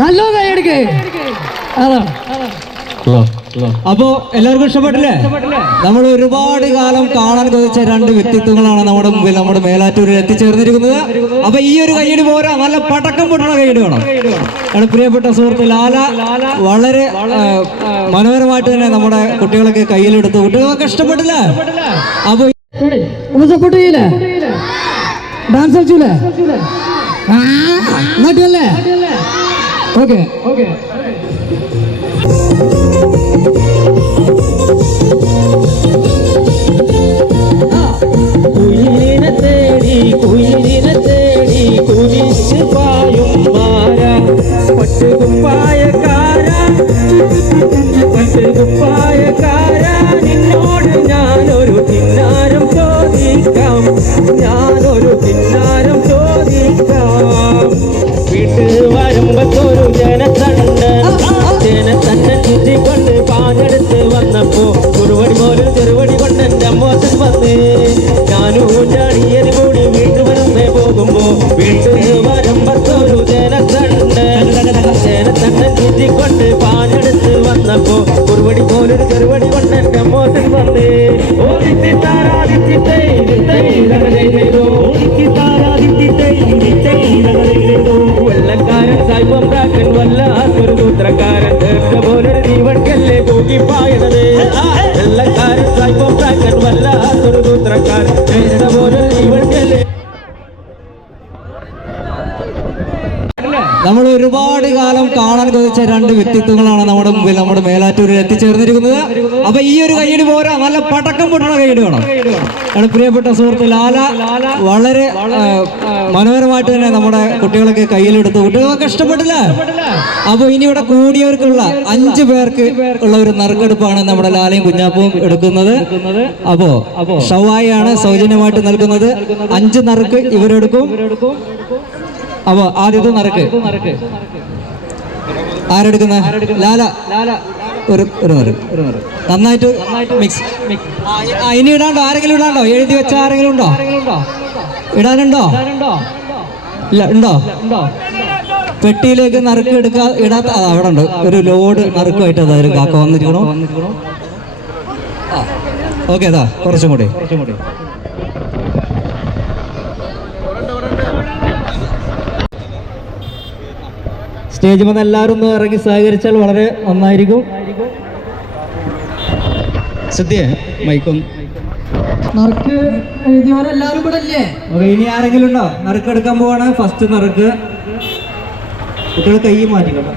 നല്ല കൈയെടുക്ക് അപ്പോ എല്ലാവർക്കും ഇഷ്ടപ്പെട്ടില്ലേ? നമ്മൾ ഒരുപാട് കാലം കാണാൻ കൊതിച്ച രണ്ട് വ്യക്തിത്വങ്ങളാണ് നമ്മുടെ മുമ്പിൽ നമ്മുടെ മേലാറ്റൂരിൽ എത്തിച്ചേർന്നിരിക്കുന്നത്. അപ്പൊ ഈ ഒരു കൈയടി പോരാ. നല്ല പടക്കം പൊട്ടുന്ന കൈയടി വേണം. എന്റെ പ്രിയപ്പെട്ട സുഹൃത്ത് ലാല വളരെ മനോഹരമായിട്ട് തന്നെ നമ്മുടെ കുട്ടികളൊക്കെ കയ്യിലെടുത്തു. കുട്ടികളൊക്കെ ഇഷ്ടപ്പെട്ടില്ലേ? അപ്പൊ ഒന്ന് സപ്പോർട്ട് ചെയ്യില്ലേ ഡാൻസ് കളിച്ചൂലേ? ആ നാട്ടിലല്ലേ ഓക്കെ വന്നപ്പോ കുറുവടി പോലെ ചെറുവടി കൊണ്ട് എന്റെ മോശം വന്ന്. ഞാനും ചാടിയതി കൂടി വീട്ടു വരുന്നേ പോകുമ്പോ വീട്ടിൽ വരുമ്പത്തൊരു ജനത്തണ്ട് ജനത്തന്നെ ചുറ്റിക്കൊണ്ട് പാഞ്ഞെടുത്ത് വന്നപ്പോ കുറുവടി പോലെ ചെറുവടി കൊണ്ട് എന്റെ മോശം വന്ന്. ഓ തിത്തി താരാതിത്തേ വെള്ളക്കാരൻ ജീവൻകല്ലേ പായണത് വെള്ളക്കാരൻ സായിപ്പം പ്രാക്കൻ വല്ലാത്തൊരു സൂത്രക്കാരൻ. ജീവൻകല്ലേ നമ്മൾ ഒരുപാട് കാലം കാണാൻ കൊതിച്ച രണ്ട് വ്യക്തിത്വങ്ങളാണ് നമ്മുടെ മുമ്പിൽ നമ്മുടെ മേലാറ്റൂരിൽ എത്തിച്ചേർന്നിരിക്കുന്നത്. അപ്പൊ ഈ ഒരു കൈയടി പോരാ. നല്ല പടക്കം പൊട്ടുന്ന കൈയടി വേണം. നമ്മുടെ പ്രിയപ്പെട്ട സുഹൃത്ത് ലാല വളരെ മനോഹരമായിട്ട് തന്നെ നമ്മുടെ കുട്ടികളൊക്കെ കയ്യിലെടുത്തു. കുട്ടികളൊക്കെ ഇഷ്ടപ്പെട്ടില്ല. അപ്പൊ ഇനി ഇവിടെ കൂടിയവർക്കുള്ള അഞ്ചു പേർക്ക് ഉള്ള ഒരു നറുക്കെടുപ്പാണ് നമ്മുടെ ലാലയും കുഞ്ഞാപ്പവും എടുക്കുന്നത്. അപ്പോ ഷവായാണ് സൗജന്യമായിട്ട് നൽകുന്നത്. അഞ്ച് നറുക്ക് ഇവരെടുക്കും. അപ്പൊ ആദ്യത്തെ നറുക്ക്. ആരെടുക്കുന്ന? ലാല. ഒരു ഒരു നന്നായിട്ട് മിക്സ് ഇനി ഇടാണ്ടോ? ആരെങ്കിലും ഇടാണ്ടോ? എഴുതി വെച്ച ആരെങ്കിലും ഉണ്ടോ? ഇടാനുണ്ടോ? ഇല്ല ഉണ്ടോ? പെട്ടിയിലേക്ക് നറുക്ക് എടുക്കാ ഇടാത്ത അവിടെ ഉണ്ട്. ഒരു ലോഡ് നറുക്കുമായിട്ട് അതായത് കാക്ക വന്നിരിക്കണോ. ഓക്കെ അതാ കുറച്ചും കൂടി. സ്റ്റേജ് വന്ന് എല്ലാവരും ഒന്ന് ഇറങ്ങി സഹകരിച്ചാൽ വളരെ നന്നായിരിക്കും. സദ്യ മൈക്കൊന്ന് നറുക്ക് എഴുതിയവരെല്ലാരും കൂടെ അല്ലേ ഇനി ആരെങ്കിലും ഉണ്ടോ? നറുക്കെടുക്കാൻ പോവാണ്. ഫസ്റ്റ് നറുക്ക്. കുട്ടികൾ കൈ മാറ്റിക്കോട്ടെ.